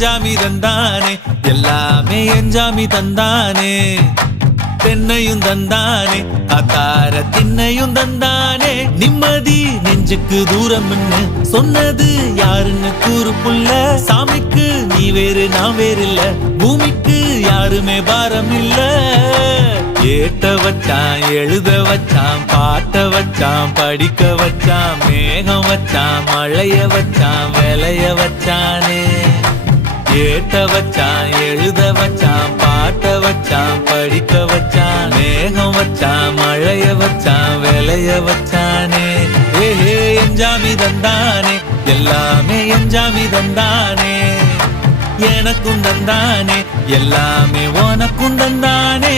எஞ்சாமி தந்தானே எல்லாமே எஞ்சாமி தந்தானே தென்னையும் தந்தானே காத்தார திண்ணையும் தந்தானே நிம்மதி நெஞ்சுக்கு தூரம் சொன்னது யாருன்னு கூறு புள்ள சாமிக்கு நீ வேறு நான் வேறு இல்ல பூமிக்கு யாருமே பாரம் இல்ல ஏத்த வச்சான் எழுத வச்சான் பாட்ட வச்சான் படிக்க வச்சான் மேகம் வச்சான் மழைய வச்சான் விளைய வச்சானே ஏத்த வச்சான் எழுத வச்சான் பாட்ட வச்சான் படிக்க வச்சான் மேகம் வச்சான் மழைய வச்சான் விளைய வச்சானே ஏஹே எஞ்சாமி தந்தானே எல்லாமே எஞ்சாமி தந்தானே எனக்கும் தந்தானே எல்லாமே உனக்கும் தந்தானே